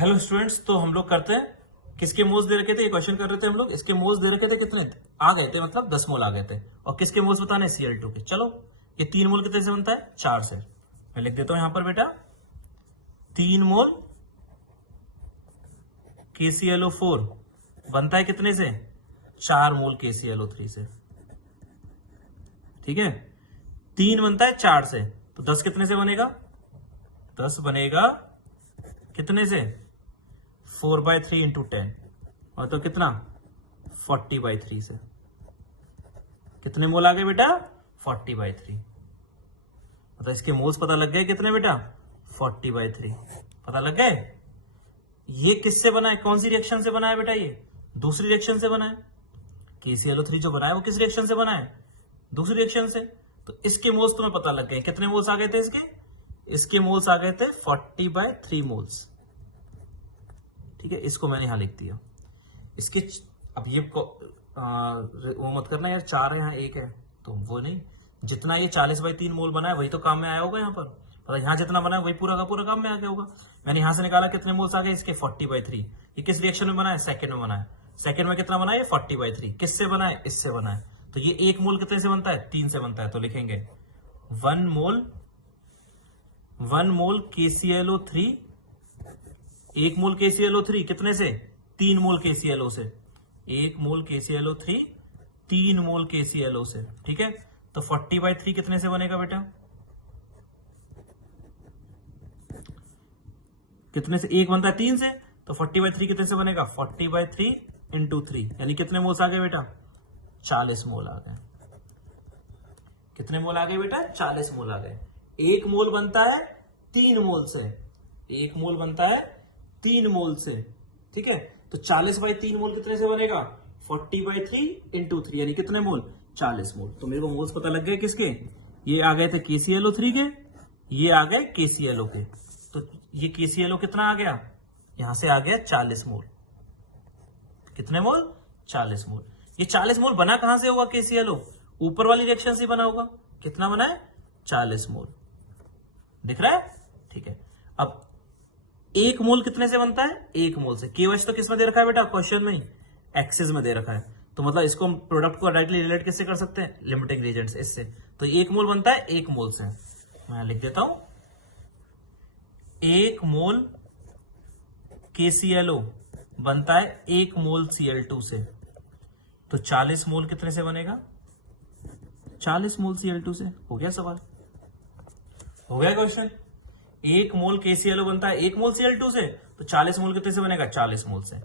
Hello students, तो हम लोग करते हैं किसके मोल्स दे रखे थे। ये क्वेश्चन कर रहे थे हम लोग। इसके मोल्स दे रखे थे, कितने आ गए थे, मतलब 10 मोल आ गए थे। और किसके मोल्स बताने, Cl2 के। चलो, ये 3 मोल कितने से बनता है, 4 से। मैं लिख देता हूं यहां पर बेटा, 3 मोल KClO4 बनता है कितने से, 4 मोल KClO3 से। ठीक है, 3 बनता है 4 से, तो 10 कितने से बनेगा, 10 बनेगा कितने से, 4/3 इंटू 10, और तो कितना 40/3 से। कितने मोल आ गए बेटा, 40/3। मतलब इसके मोल्स पता लग गए कितने बेटा, 40/3 पता लग गए। ये किससे बना है, कौन सी रिएक्शन से बना है बेटा, ये दूसरी रिएक्शन से बना है। KClO3 जो बना है वो किस रिएक्शन से बना है, दूसरी रिएक्शन से। तो इसके मोल्स तुम्हें पता लग गए, कितने मोल्स आ गए थे इसके मोल्स आ गए थे 40/3 मोल्स। ठीक है, इसको मैंने यहां लिख दिया। इसके अब ये वो मत करना यार, 4 है यहाँ 1 है, तो वो नहीं, जितना ये 40/3 मोल बना है वही तो काम में आया होगा यहाँ पर। मतलब यहाँ जितना बना है वही पूरा का पूरा काम में आ गया होगा। मैंने यहां से निकाला कितने मोल्स आ गए इसके, 40/3। ये किस रिएक्शन में बना है, सेकंड में बना है। सेकंड में कितना बना है, 40/3। किससे बना है, इससे बना है। तो ये 1 मोल कितने से बनता है, 3 से बनता है। तो लिखेंगे 1 मोल KClO3, 1 मोल KClO3 कितने से, 3 मोल KClO से। 1 मोल KClO3 3 मोल KClO से। ठीक है, तो 40/3 कितने से बनेगा बेटा, कितने से, 1 बनता है 3 से, तो 40/3 कितने से बनेगा, 40/3 इंटू 3, यानी कितने मोल्स आ गए बेटा, 40 मोल आ गए। कितने मोल आ गए बेटा, 40 मोल आ गए। 1 मोल बनता है 3 मोल से, 1 मोल बनता है 3 मोल से। ठीक है, तो 40/3 मोल कितने से बनेगा, 40/3 इंटू 3, यानी कितने मोल, 40 मोल। तो मेरे को मोल्स पता लग गए किसके, ये आ गए थे KClO3 के, ये आ गए KClO के। तो ये KClO कितना आ गया, यहां से आ गया 40 मोल। कितने मोल, 40 मोल। ये 40 मोल बना कहां से होगा KClO, ऊपर वाली रिएक्शन से बना होगा। कितना बना है, 40 मोल। दिख रहा है। ठीक है, अब 1 मोल कितने से बनता है, 1 मोल से। KOH तो किस में दे रखा है बेटा, क्वेश्चन में ही एक्सिस में दे रखा है। तो मतलब इसको हम प्रोडक्ट को डायरेक्टली रिलेट किससे कर सकते हैं, लिमिटिंग रिएजेंट से, इससे। तो 1 मोल बनता है 1 मोल से। मैं लिख देता हूं 1 मोल KClO बनता है 1 मोल Cl2 से। तो 40 मोल कितने से बनेगा, 40 मोल Cl2 से। हो गया सवाल, हो गया क्वेश्चन। 1 मोल KClO बनता है 1 मोल Cl2 से, तो 40 मोल कितने से बनेगा, 40 मोल से।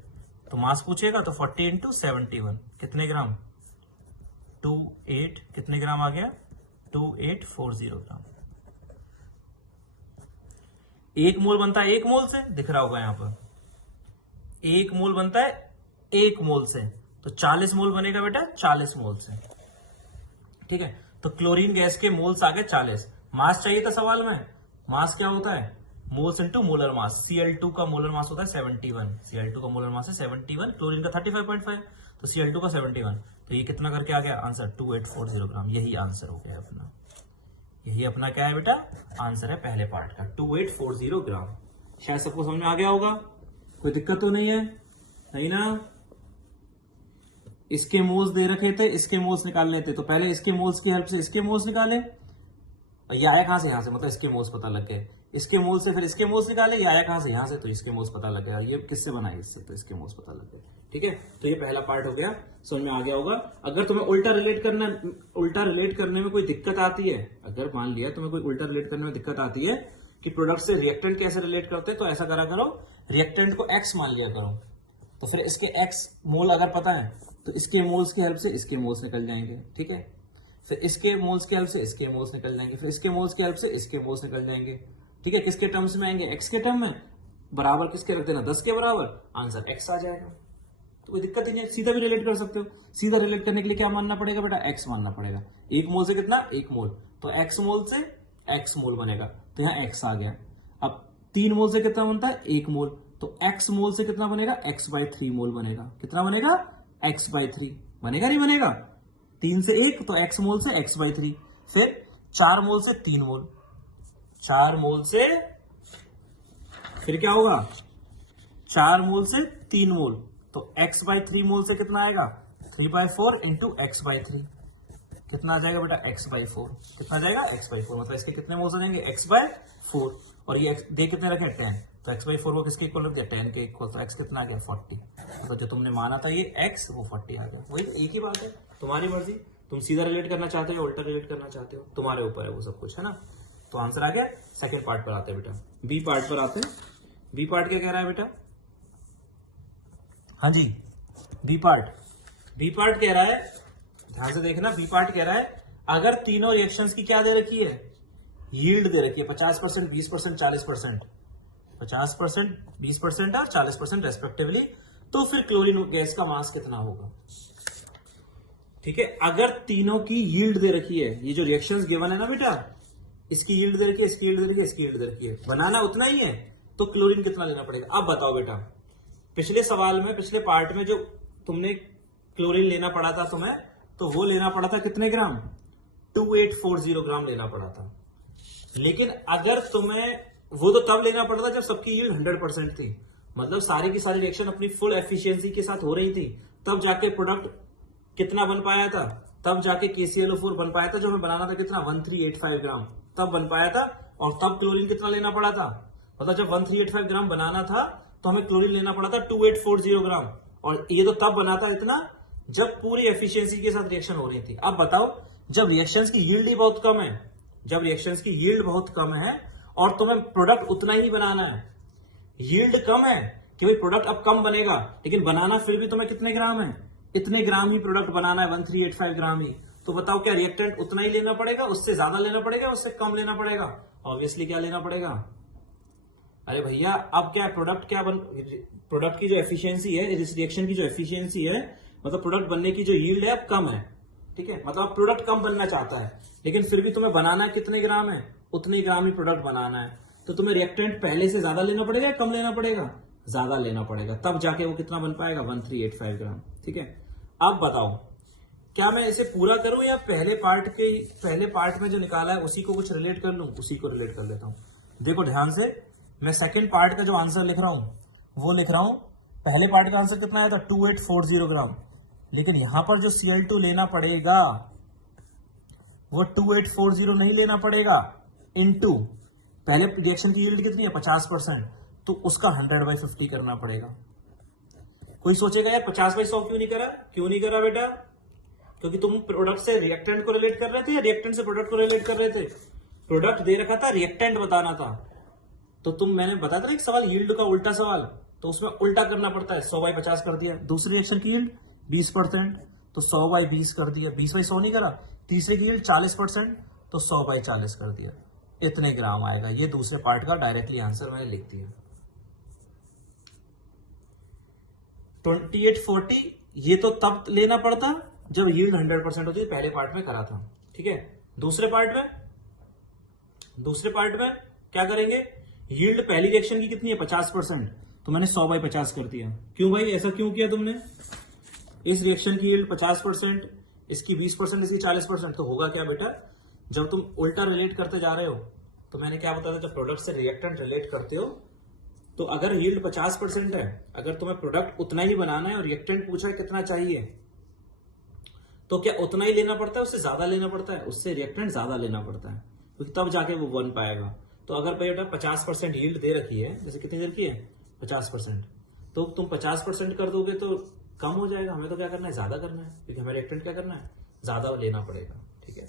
तो मास पूछेगा तो 40 इंटू 71 कितने ग्राम, 28 कितने ग्राम आ गया, 2840 ग्राम। 1 मोल बनता है 1 मोल से, दिख रहा होगा यहां पर। 1 मोल बनता है 1 मोल से, तो 40 मोल बनेगा बेटा 40 मोल से। ठीक है, तो क्लोरीन गैस के मोल्स आ गए 40। मास चाहिए था सवाल में, मास क्या होता है, moles into molar mass. Cl2 का मोलर मास होता है 71, Cl2 का मोलर मास है 71, क्लोरीन का 35.5, तो Cl2 का 71। तो ये कितना करके आ गया आंसर, 2840 ग्राम। यही आंसर हो गया अपना, यही अपना क्या है बेटा, आंसर है पहले पार्ट का, 2840 ग्राम। शायद सबको समझ में आ गया होगा, कोई दिक्कत तो नहीं है, नहीं ना। इसके मोल्स दे रखे थे, इसके मोल्स निकालने थे, तो पहले इसके मोल्स की हेल्प से इसके मोल्स निकाले। ये आया कहां से, यहां से, मतलब इसके मोल्स पता लग गए। इसके मोल्स से फिर इसके मोल्स निकाले, ये आया कहां से, यहां से, तो इसके मोल्स पता लग गया। ये किससे बना है, इससे, तो इसके मोल्स पता लग गए। ठीक है, तो ये पहला पार्ट हो गया, समझ में आ गया होगा। अगर तुम्हें उल्टा रिलेट करने में कोई दिक्कत आती है, अगर मान लिया तुम्हें कोई उल्टा रिलेट करने में दिक्कत आती है कि प्रोडक्ट से रिएक्टेंट कैसे रिलेट करते हैं, तो ऐसा करा करो, रिएक्टेंट को एक्स मान लिया करो। तो फिर इसके एक्स मोल अगर पता है, तो इसके मोल्स की हेल्प से इसके मोल्स निकल जाएंगे। ठीक है, फिर इसके मोल्स की हेल्प से इसके मोल्स निकल जाएंगे, फिर इसके मोल्स की हेल्प से इसके मोल्स निकल जाएंगे। ठीक है, किसके टर्म्स में आएंगे, एक्स के टर्म में। बराबर किसके रख देना, 10 के बराबर, आंसर एक्स आ जाएगा। तो कोई दिक्कत ही नहीं है, सीधा भी रिलेट कर सकते हो। सीधा रिलेट करने के लिए क्या मानना पड़ेगा बेटा, एक्स मानना पड़ेगा। 1 मोल से कितना, 1 मोल, तो एक्स मोल से एक्स मोल बनेगा, तो यहाँ एक्स आ गया। अब 3 मोल से कितना बनता है, 1 मोल, तो एक्स मोल से कितना बनेगा, x/3 मोल बनेगा। कितना बनेगा, x/3 बनेगा, नहीं बनेगा। 3 से 1, तो x मोल से x/3। फिर 4 मोल से 3 मोल, 4 मोल से फिर क्या होगा, 4 मोल से 3 मोल, तो x/3 मोल से कितना आएगा 3/4 इंटू x/3, कितना आ जाएगा बेटा x/4, कितना जाएगा x/4, मतलब इसके कितने मोल्स हो जाएंगे x/4, और ये दे कितने रखे 10, तो x/4 को किसके इक्वल रख दिया 10 के इक्वल, तो x कितना आ गया 40, तो जो तुमने माना था ये x वो 40 आ गया। वही एक ही बात है, तुम्हारी मर्जी, तुम सीधा रिलेट करना चाहते हो उल्टा रिलेट करना चाहते हो, तुम्हारे ऊपर है वो सब कुछ, है ना। तो आंसर आ गया। सेकेंड पार्ट पर आते हैं बेटा, बी पार्ट पर आते हैं। बी पार्ट क्या कह रहा है बेटा, हाँ जी बी पार्ट कह रहा है, ध्यान से देखना, बी पार्ट कह रहा है अगर तीनों रिएक्शंस की क्या दे रखी है, यील्ड दे रखी है 50%, 20%, 40%, 50%, 20% और 40% रेस्पेक्टिवली, तो फिर क्लोरीन गैस का मास कितना होगा। ठीक है, अगर तीनों की यील्ड दे रखी है, ये जो रिएक्शंस गिवन है ना बेटा, इसकी यील्ड दे रखी है, इसकी यील्ड दे रखी है, इसकी यील्ड दे रखी है, बनाना उतना ही है, तो क्लोरीन कितना लेना पड़ेगा। अब बताओ बेटा, पिछले सवाल में, पिछले पार्ट में जो तुमने क्लोरीन लेना पड़ा था तुम्हें, तो वो लेना पड़ा था कितने ग्राम, 2840 ग्राम लेना पड़ा था। लेकिन अगर तुम्हें वो तो तब लेना पड़ा था जब सबकी यील्ड 100% थी, मतलब सारी की सारी रिएक्शन अपनी फुल एफिशिएंसी के साथ हो रही थी, तब जाके प्रोडक्ट कितना बन पाया था, तब जाके KClO4 बन पाया था, जो हमें बनाना था कितना 1385 ग्राम, तब बन पाया था। और तब क्लोरीन कितना लेना पड़ा था, मतलब जब 1385 ग्राम बनाना था तो हमें क्लोरीन लेना पड़ा था 2840 ग्राम, और ये तो तब बना था इतना जब पूरी एफिशिएंसी के साथ रिएक्शन हो रही थी। अब बताओ, जब रिएक्शंस की यील्ड ही बहुत कम है, जब रिएक्शंस की यील्ड बहुत कम है और तुम्हें प्रोडक्ट उतना ही बनाना है, यील्ड कम है कि भाई प्रोडक्ट अब कम बनेगा, लेकिन बनाना फिर भी तुम्हें कितने ग्राम है, इतने ग्राम ही प्रोडक्ट बनाना है, 1385 ग्राम ही, तो बताओ क्या रिएक्टेंट उतना ही लेना पड़ेगा, उससे ज्यादा लेना पड़ेगा, उससे कम लेना पड़ेगा। ऑब्वियसली क्या लेना पड़ेगा, अरे भैया अब क्या प्रोडक्ट प्रोडक्ट की जो एफिशिएंसी है, इस रिएक्शन की जो एफिशिएंसी है, मतलब प्रोडक्ट बनने की जो यील्ड है अब कम है। ठीक है, मतलब प्रोडक्ट कम बनना चाहता है, लेकिन फिर भी तुम्हें बनाना है कितने ग्राम है, उतने ग्राम ही प्रोडक्ट बनाना है, तो तुम्हें रिएक्टेंट पहले से ज्यादा लेना पड़ेगा या कम लेना पड़ेगा, ज्यादा लेना पड़ेगा, तब जाके वो कितना बन पाएगा 1385 ग्राम। ठीक है, अब बताओ क्या मैं इसे पूरा करूं या पहले पार्ट में जो निकाला है उसी को कुछ रिलेट कर लूं, उसी को रिलेट कर लेता हूं। देखो ध्यान से, मैं सेकंड पार्ट का जो आंसर लिख रहा हूं वो लिख रहा हूं, पहले पार्ट का आंसर कितना आया था 2840 ग्राम, लेकिन यहां पर जो Cl2 लेना पड़ेगा वो 2840 नहीं लेना पड़ेगा, इनटू पहले रिएक्शन की यील्ड कितनी है 50%, तो उसका 100/50 करना पड़ेगा। कोई सोचेगा यार 50/100 क्यों नहीं करा बेटा, क्योंकि तुम प्रोडक्ट से रिएक्टेंट को रिलेट कर रहे थे या रिएक्टेंट से प्रोडक्ट को रिलेट कर रहे थे, प्रोडक्ट दे रखा था, रिएक्टेंट बताना था, तो मैंने बताया था एक सवाल यील्ड का उल्टा सवाल, तो उसमें उल्टा करना पड़ता है, 100/50 कर दिया। दूसरी रिएक्शन की यील्ड 20%, तो 100/20 कर दिया, 20/100 नहीं करा। तीसरे की यील्ड 40%, तो 100/40 कर दिया, इतने ग्राम आएगा। ये दूसरे पार्ट का डायरेक्टली आंसर मैंने लिख दिया। 2840 ये तो तब लेना पड़ता जब यील्ड 100% होती, पहले पार्ट में करा था। ठीक है, दूसरे पार्ट में क्या करेंगे, यील्ड पहली रिएक्शन की कितनी है 50%, तो मैंने 100/50 कर दिया। क्यों भाई, ऐसा क्यों किया तुमने, इस रिएक्शन की यील्ड 50%, इसकी 20%, इसकी 40%, तो होगा क्या बेटा, जब तुम उल्टा रिलेट करते जा रहे हो, तो मैंने क्या बताया था, जब प्रोडक्ट से रिएक्टेंट रिलेट करते हो, तो अगर यील्ड 50% है, अगर तुम्हें प्रोडक्ट उतना ही बनाना है और रिएक्टेंट पूछा है कितना चाहिए, तो क्या उतना ही लेना पड़ता है, उससे ज्यादा लेना पड़ता है, उससे रिएक्टेंट ज्यादा लेना पड़ता है, क्योंकि तब जाके वो बन पाएगा। तो अगर बेटा 50% यील्ड दे रखी है, जैसे कितनी दे रखी है 50%, तो तुम 50% कर दोगे तो कम हो जाएगा, हमें तो क्या करना है, ज्यादा करना है, क्योंकि हमें रिएक्टेंट क्या करना है, ज्यादा लेना पड़ेगा। ठीक है,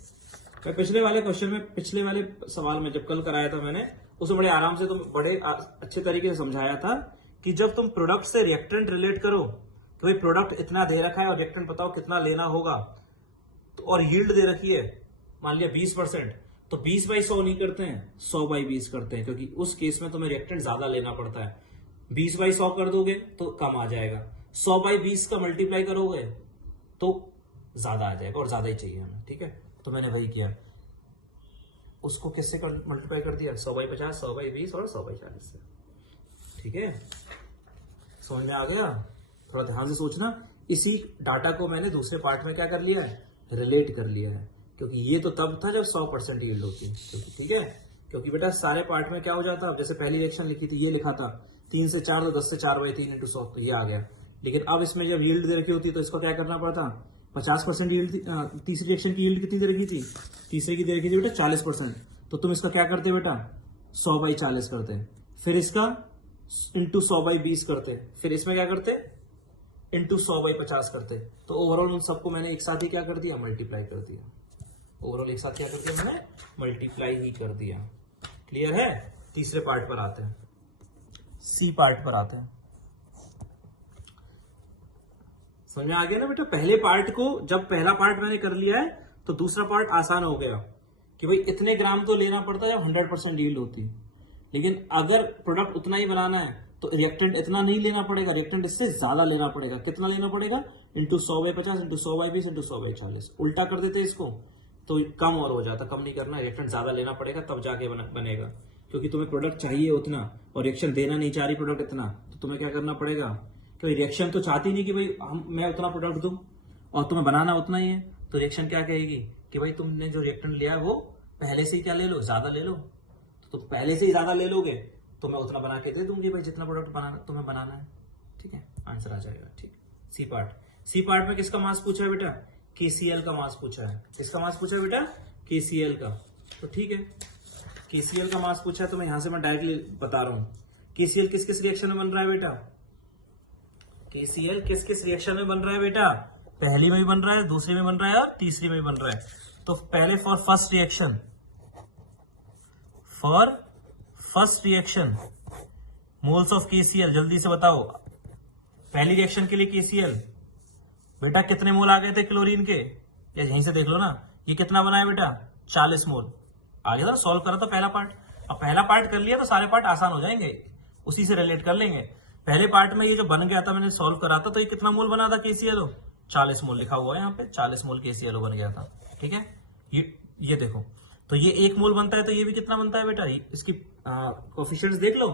मैं पिछले वाले सवाल में जब कल कराया था मैंने, उसमें बड़े आराम से, तुम बड़े अच्छे तरीके से समझाया था कि जब तुम प्रोडक्ट से रिएक्टेंट रिलेट करो, तो भाई प्रोडक्ट इतना दे रखा है और रिएक्टेंट बताओ कितना लेना होगा, तो और यील्ड दे रखी है मान लिया 20%, तो 20/100 नहीं करते हैं, 100/20 करते हैं, क्योंकि उस केस में तुम्हें रिएक्टेंट ज्यादा लेना पड़ता है। 20/100 कर दोगे तो कम आ जाएगा, 100/20 का मल्टीप्लाई करोगे तो ज्यादा आ जाएगा, और ज्यादा ही चाहिए हमें। ठीक है, तो मैंने वही किया, उसको किससे मल्टीप्लाई कर दिया, 100/50, 100/20 और 100/40 से। ठीक है, समझ में आ गया, थोड़ा ध्यान से सोचना। इसी डाटा को मैंने दूसरे पार्ट में क्या कर लिया है, रिलेट कर लिया है, क्योंकि ये तो तब था जब 100% यील्ड होती। ठीक है, क्योंकि बेटा सारे पार्ट में क्या हो जाता, जैसे पहली रिएक्शन लिखी थी, ये लिखा था 3 से 4 तो 10 से 4/3 इंटू 100 तो ये आ गया। लेकिन अब इसमें जब यील्ड दे रखी होती है तो इसको क्या करना पड़ता, 50% यील्ड, तीसरी रिएक्शन की यील्ड कितनी दे रखी थी, तीसरे की दे रखी थी बेटा 40%, तो तुम इसका क्या करते बेटा 100/40 करते, फिर इसका इंटू 100/20 करते, फिर इसमें क्या करते इंटू 100/50 करते। तो ओवरऑल उन सबको मैंने एक साथ ही क्या कर दिया, मल्टीप्लाई कर दिया। ओवरऑल एक साथ क्या कर दिया मैंने, मल्टीप्लाई ही कर दिया। क्लियर है। तीसरे पार्ट पर आते हैं, सी पार्ट पर आते हैं। समझ में आ गया ना बेटा। पहले पार्ट को जब पहला पार्ट मैंने कर लिया है तो दूसरा पार्ट आसान हो गया कि भाई इतने ग्राम तो लेना पड़ता है जब 100% यील्ड होती, लेकिन अगर प्रोडक्ट उतना ही बनाना है तो रिएक्टेंट इतना नहीं लेना पड़ेगा, रिएक्टेंट इससे ज्यादा लेना पड़ेगा। कितना लेना पड़ेगा, इंटू 100/50 इंटू 100/20 इंटू 100/40। उल्टा कर देते इसको तो कम और हो जाता, कम नहीं करना, रिएक्टेंट ज्यादा लेना पड़ेगा तब जाके बनेगा। क्योंकि तुम्हें प्रोडक्ट चाहिए उतना और रिएक्शन देना नहीं चाह रही प्रोडक्ट इतना, तो तुम्हें क्या करना पड़ेगा, क्योंकि रिएक्शन तो चाहती नहीं कि भाई मैं उतना प्रोडक्ट दूं और तुम्हें बनाना उतना ही है, तो रिएक्शन क्या कहेगी कि भाई तुमने जो रिएक्टेंट लिया है वो पहले से ही क्या ले लो, ज्यादा ले लो। तो तुम पहले से ही ज्यादा ले लोगे तो मैं उतना बना के दे दूंगी भाई जितना प्रोडक्ट तुम्हें बनाना है। ठीक है, आंसर आ जाएगा। ठीक, सी पार्ट। सी पार्ट में किसका मास पूछा है बेटा, KCl का मास पूछा है। किसका मास पूछा है बेटा, KCl का। तो ठीक है, KCl का मास पूछा है तो मैं यहां से मैं डायरेक्टली बता रहा हूं KCl किस किस रिएक्शन में बन रहा है बेटा, KCl किस किस रिएक्शन में बन रहा है बेटा, पहली में भी बन रहा है, दूसरी में बन रहा है और तीसरी में भी बन रहा है। तो पहले for first reaction moles of KCl, जल्दी से बताओ। पहली रिएक्शन के लिए KCl बेटा कितने मोल आ गए थे क्लोरीन के, या यहीं से देख लो ना, ये कितना बना है बेटा 40 मोल। आगे था सॉल्व करा था पहला पार्ट, अब पहला पार्ट कर लिया तो सारे पार्ट आसान हो जाएंगे, उसी से रिलेट कर लेंगे। पहले पार्ट में ये जो बन गया था मैंने सॉल्व करा था तो ये कितना मोल बना था KCl, 40 मोल लिखा हुआ है यहाँ पे, 40 मोल KCl बन गया था। ठीक है, ये देखो, तो ये 1 मोल बनता है तो ये भी कितना बनता है बेटा, इसकी कोफिशिएंट्स देख लो।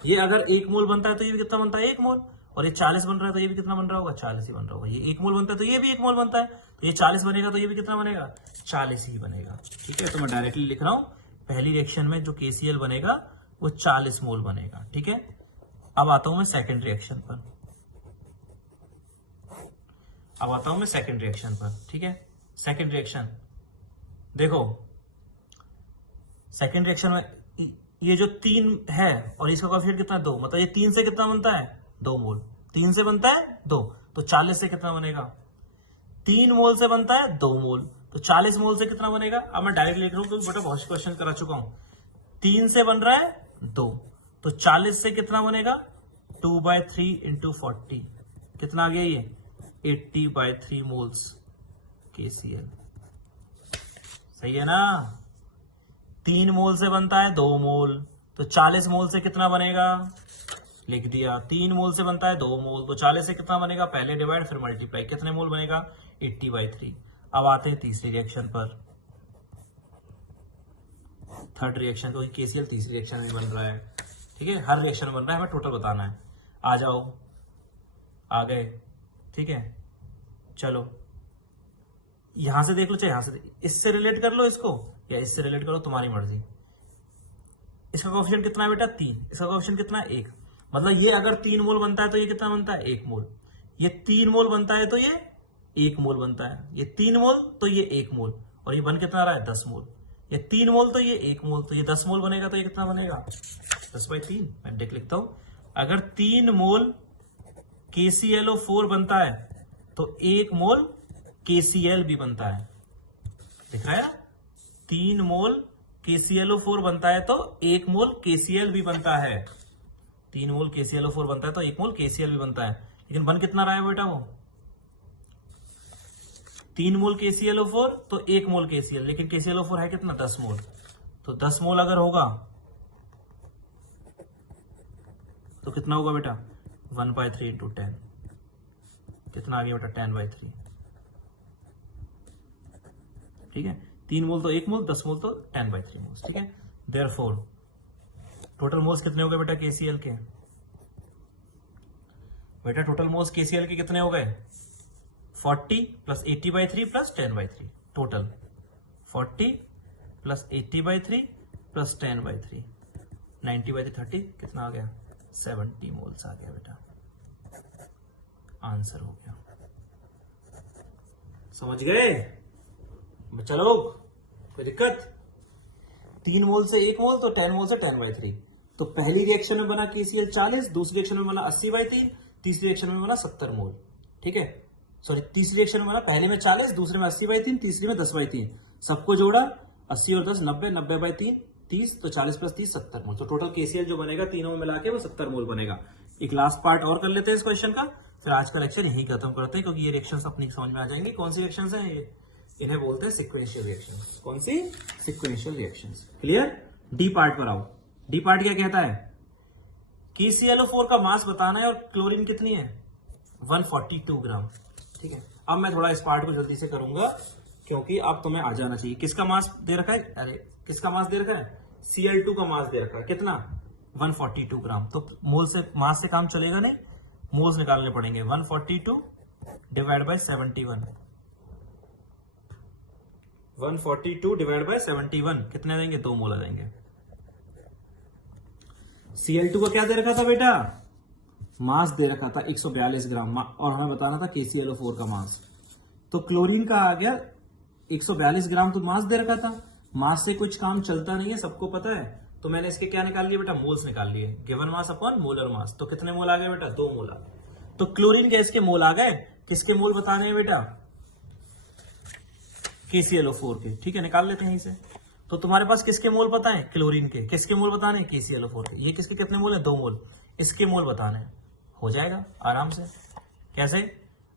ये अगर 1 मोल बनता है तो ये भी कितना बनता है 1 मोल, और ये 40 बन रहा है तो ये भी कितना बन रहा होगा 40 ही बन रहा होगा। ये 1 मोल बनता है तो ये भी 1 मोल बनता है, तो ये 40 बनेगा तो ये भी कितना बनेगा 40 ही बनेगा। ठीक है, तो मैं डायरेक्टली लिख रहा हूं पहली रिएक्शन में जो KCl बनेगा वो 40 मोल बनेगा। ठीक है, अब आता हूं मैं सेकंड रिएक्शन पर। ठीक है, सेकंड रिएक्शन देखो, सेकंड रिएक्शन में ये जो 3 है और इसका कोएफिशिएंट कितना 2, मतलब ये 3 से कितना बनता है 2 मोल, 3 से बनता है 2, तो 40 से कितना बनेगा, 3 मोल से बनता है 2 मोल, तो 40 मोल से कितना बनेगा। अब मैं डायरेक्ट लिख रहा हूं क्योंकि बेटा बहुत क्वेश्चन करा चुका हूं। 3 से बन रहा है 2, तो 40 से कितना बनेगा 2/3 इंटू 40, कितना आ गया ये 80/3 मोल्स KCl। सही है ना, 3 मोल से बनता है 2 मोल, तो 40 मोल से कितना बनेगा, लिख दिया। 3 मोल से बनता है 2 मोल, तो 40 से कितना बनेगा, पहले डिवाइड फिर मल्टीप्लाई, कितने मोल बनेगा 80/3। अब आते हैं तीसरी रिएक्शन पर, थर्ड रिएक्शन, तो KCl तीसरी रिएक्शन में बन रहा है। ठीक है, हर रिएक्शन में बन रहा है, हमें टोटल बताना है। आ जाओ, आ गए। ठीक है, चलो यहां से देख लो, चाहे यहां से इससे रिलेट कर लो इसको या इससे रिलेट करो, तुम्हारी मर्जी। इसका कोएफिशिएंट कितना है बेटा 3, इसका कोएफिशिएंट कितना है 1, मतलब ये अगर 3 मोल बनता है तो ये कितना बनता है 1 मोल, ये 3 मोल बनता है तो ये 1 मोल बनता है, ये 3 मोल तो ये 1 मोल, और ये बन कितना रहा है 10 मोल, ये 3 मोल तो ये 1 मोल, तो ये 10 मोल बनेगा, तो ये कितना बनेगा 10/3। मैं देख लिखता हूं, अगर 3 मोल KClO4 बनता है तो 1 मोल KCl भी बनता है, दिख रहा है, 3 मोल KClO4 बनता है तो 1 मोल KCl भी बनता है, 3 मोल KClO4 बनता है तो 1 मोल KCl भी बनता है, लेकिन बन कितना रहा है बेटा वो 3 मोल KClO4 तो 1 मोल KCl, लेकिन KClO4 है कितना 10 मोल, तो 10 मोल अगर होगा तो कितना होगा बेटा 1/3 इंटू 10, कितना आ गया बेटा 10/3। ठीक है, 3 मोल तो 1 मोल, 10 मोल तो 10/3 मोल्स। ठीक है, देयरफॉर टोटल मोल्स कितने हो गए बेटा KCl के, बेटा टोटल मोल्स KCl के कितने हो गए 40 plus 80/3 plus 10/3, total 40 plus 80/3 plus 10/3, 90/30 कितना आ गया 70 मोल्स आ गया बेटा, आंसर हो गया। समझ गए बच्चा लोग, कोई दिक्कत? 3 मोल से 1 मोल तो 10 मोल से 10/3। तो पहली रिएक्शन में बना KCl 40, दूसरी रिएक्शन में बना 80/3, तीसरी रिएक्शन में बना 70 मोल। ठीक है, सॉरी तीसरी रिएक्शन में बना पहले में 40, दूसरे में 80/3, तीसरी में 10/3। सबको जोड़ा 80 और 10 90, 90/3 30, तो 40 + 30 70 मोल। तो टोटल KCl जो बनेगा तीनों में मिला के वो 70 मोल बनेगा। एक लास्ट पार्ट और कर लेते हैं इस क्वेश्चन का, फिर आज का लेक्चर यही खत्म करते हैं, क्योंकि ये रिएक्शंस अपनी समझ में आ जाएंगे। कौन सी रिएक्शंस हैं ये? इन्हें बोलते हैं सीक्वेंशियल रिएक्शंस। कौन सी? Sequential reactions. Clear? D part पर आओ। डी पार्ट क्या कहता है? KClO4 का मास बताना है और क्लोरीन कितनी है? 142 ग्राम। ठीक है, अब मैं थोड़ा इस पार्ट को जल्दी से करूंगा, क्योंकि अब तुम्हें आ जाना चाहिए। किसका मास दे रखा है? अरे किसका मास दे रखा है? Cl2 का मास दे रखा है। कितना? 142 ग्राम। तो मोल से मास से काम चलेगा नहीं, मोल्स निकालने पड़ेंगे। 142 डिवाइड बाय 71, 142 डिवाइड बाय 71 कितने देंगे? 2 मोल आ जाएंगे। Cl2 का क्या दे रखा था बेटा? मास दे रखा था 142 ग्राम, और हमें बताना था KClO4 का मास। तो क्लोरीन का आ गया 142 ग्राम, तो मास दे रखा था। मास से कुछ काम चलता नहीं है, सबको पता है। तो मैंने इसके क्या निकाल लिए बेटा? मोल्स निकाल लिए। Given mass upon molar mass. तो कितने मोल आ गए बेटा? 2 मोल आ गए। तो क्लोरीन गैस के मोल आ गए। किसके मोल बताने हैं बेटा? KClO4 के। ठीक है, निकाल लेते हैं यहीं से। तो तुम्हारे पास किसके मोल पता है? क्लोरीन के। किसके मोल बताने हैं? KClO4 के। ये किसके कितने मोल है? 2 मोल। इसके मोल बताने हैं, हो जाएगा आराम से। कैसे?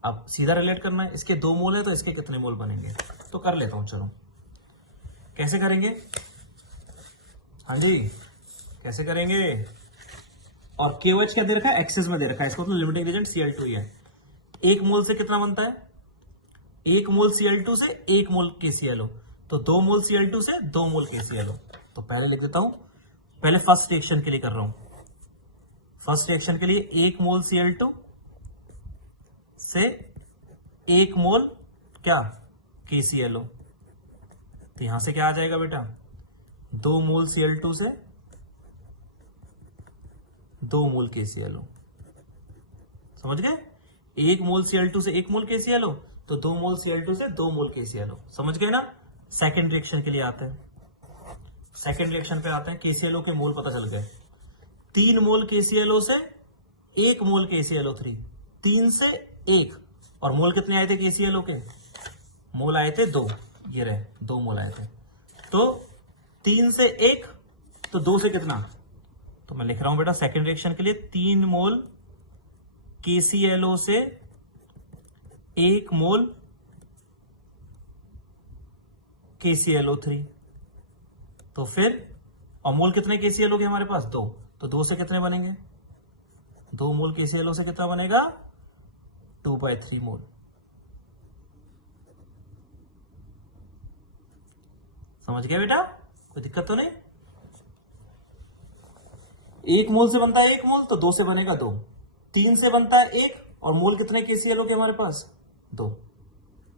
अब सीधा रिलेट करना है। इसके 2 मोल है तो इसके कितने मोल बनेंगे? तो कर लेता हूं, चलो कैसे करेंगे। हाँ जी, कैसे करेंगे? और KOH क्या दे रखा है? एक्सेस में दे रखा है। इसको तो लिमिटिंग एजेंट Cl2 ही है। 1 मोल से कितना बनता है? 1 मोल Cl2 से 1 मोल KClO। तो 2 मोल Cl2 से 2 मोल KClO। तो पहले लिख देता हूं, पहले फर्स्ट रिएक्शन के लिए कर रहा हूं। फर्स्ट रिएक्शन के लिए 1 मोल Cl2 से 1 मोल क्या? KClO। तो यहां से क्या आ जाएगा बेटा? 2 मोल Cl2 से 2 मोल KClO। समझ गए? 1 मोल Cl2 से 1 मोल KClO, तो 2 मोल Cl2 से 2 मोल KClO। समझ गए ना? सेकेंड रिएक्शन के लिए आते हैं। सेकेंड रिएक्शन पे आते हैं। KClO के मोल पता चल गए। 3 मोल KClO से 1 मोल KClO3। 3 से 1, और मोल कितने आए थे KClO के? मोल आए थे 2। ये रहे 2 मोल आए थे। तो 3 से 1, तो 2 से कितना? तो मैं लिख रहा हूं बेटा सेकेंड रिएक्शन के लिए 3 मोल KClO से 1 मोल KClO3। तो फिर, और मोल कितने KClO के हमारे पास? 2। तो 2 से कितने बनेंगे? 2 मोल KClO से कितना बनेगा? 2/3 मोल। समझ गया बेटा? कोई दिक्कत तो नहीं? 1 मोल से बनता है 1 मोल, तो 2 से बनेगा 2। 3 से बनता है 1, और मोल कितने KClO के हमारे पास? 2।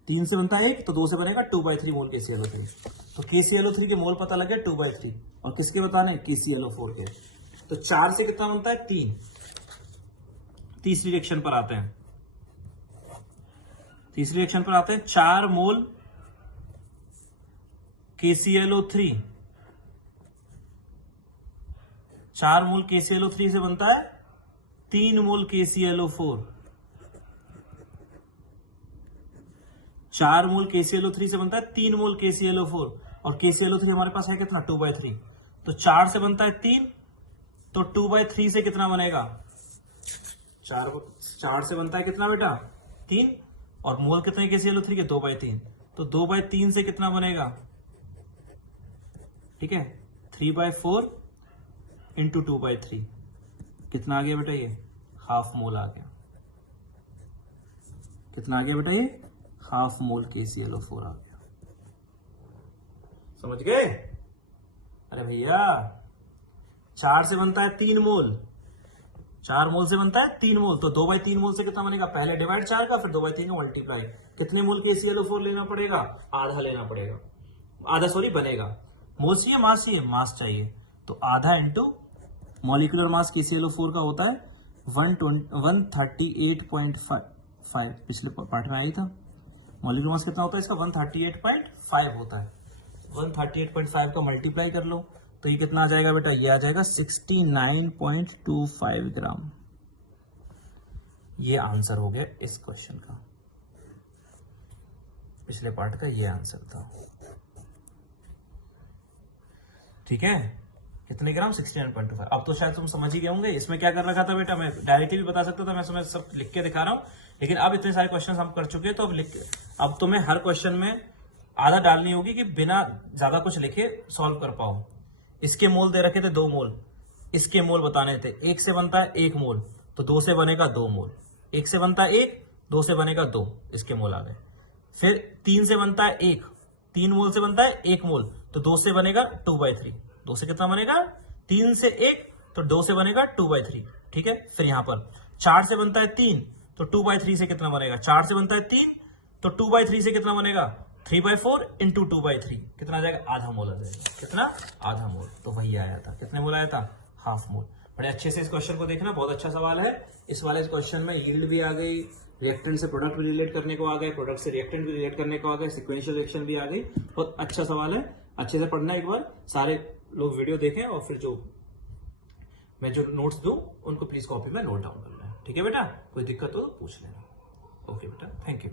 3 से बनता है 1, तो 2 से बनेगा 2/3 मोल KClO3। तो KClO3 के मोल पता लग गया 2/3, और किसके बताने? KClO4 के। तो 4 से कितना बनता है? 3। तीसरी रिएक्शन पर आते हैं। तीसरी रिएक्शन पर आते हैं। 4 मोल KClO3, 4 मोल KClO3 से बनता है 3 मोल KClO4। 4 मोल KClO3 से बनता है 3 मोल KClO4, और KClO3 हमारे पास है कितना? 2/3। तो 4 से बनता है 3, तो 2/3 से कितना बनेगा? 4 से बनता है कितना बेटा? 3, और मोल कितने KClO3 के? 2/3। तो 2/3 से कितना बनेगा? ठीक है, 3/4 इंटू 2/3 कितना आ गया बेटा? ये हाफ मोल आ गया। कितना आ गया बेटा? ये हाफ मोल KClO4 आ गया। समझ गए? अरे भैया 4 से बनता है 3 मोल, 4 मोल से बनता है 3 मोल, तो 2/3 मोल से कितना बनेगा? पहले डिवाइड 4 का, फिर 2/3 का मल्टीप्लाई। कितने मोल KClO4 लेना पड़ेगा? आधा लेना पड़ेगा। आधा सॉरी बनेगा। मोल चाहिए मास चाहिए? मास चाहिए। तो आधा इंटू मॉलिक्यूलर मास KClO4 का होता है 138.5, पिछले पार्ट में आई था। मॉलिक्यूलर मास कितना होता है इसका? 138.5 होता है। 138.5 का मल्टीप्लाई कर लो तो ये कितना आ जाएगा बेटा? ये आ जाएगा 69.25 ग्राम। ये आंसर हो गया इस क्वेश्चन का, पिछले पार्ट का ये आंसर था। ठीक है, कितने ग्राम? 69.25। अब तो शायद तुम समझ ही गए होंगे इसमें क्या कर रखा था बेटा। मैं डायरेक्टली भी बता सकता था, मैं तुम्हें सब लिख के दिखा रहा हूं, लेकिन अब इतने सारे क्वेश्चन हम कर चुके हैं तो अब तुम्हें हर क्वेश्चन में आधा डालनी होगी कि बिना ज्यादा कुछ लिखे सॉल्व कर पाओ। इसके मोल दे रखे थे 2 मोल, इसके मोल बताने थे। 1 से बनता है 1 मोल तो 2 से बनेगा 2 मोल। 1 से बनता है 1, 2 से बनेगा 2, इसके मोल आ गए। फिर 3 से बनता है 1, 3 मोल से बनता है 1 मोल तो 2 से बनेगा 2/3। 2 से कितना बनेगा? 3 से 1 तो 2 से बनेगा 2/3। ठीक है, फिर यहां पर 4 से बनता है 3 तो 2/3 से कितना बनेगा? 4 से बनता है 3 तो 2/3 से कितना बनेगा? 3/4 इंटू 2/3 कितना आ जाएगा? आधा मोल आ जाएगा। कितना? आधा मोल। तो वही आया था। कितने मोल आया था? Half mole. बड़े अच्छे से इस क्वेश्चन को देखना, बहुत अच्छा सवाल है। इस वाले क्वेश्चन में यील्ड भी आ गई, रिएक्टेंट से प्रोडक्ट भी रिलेट करने को आ गए, प्रोडक्ट से रिएक्टेंट भी रिलेट करने को आ गए, सिक्वेंशियल रिएक्शन भी आ गई। बहुत अच्छा सवाल है, अच्छे से पढ़ना। एक बार सारे लोग वीडियो देखें और फिर जो मैं जो नोट्स दूं उनको प्लीज कॉपी में नोट डाउन कर लें। ठीक है बेटा, कोई दिक्कत हो तो पूछ लेना। ओके बेटा, थैंक यू।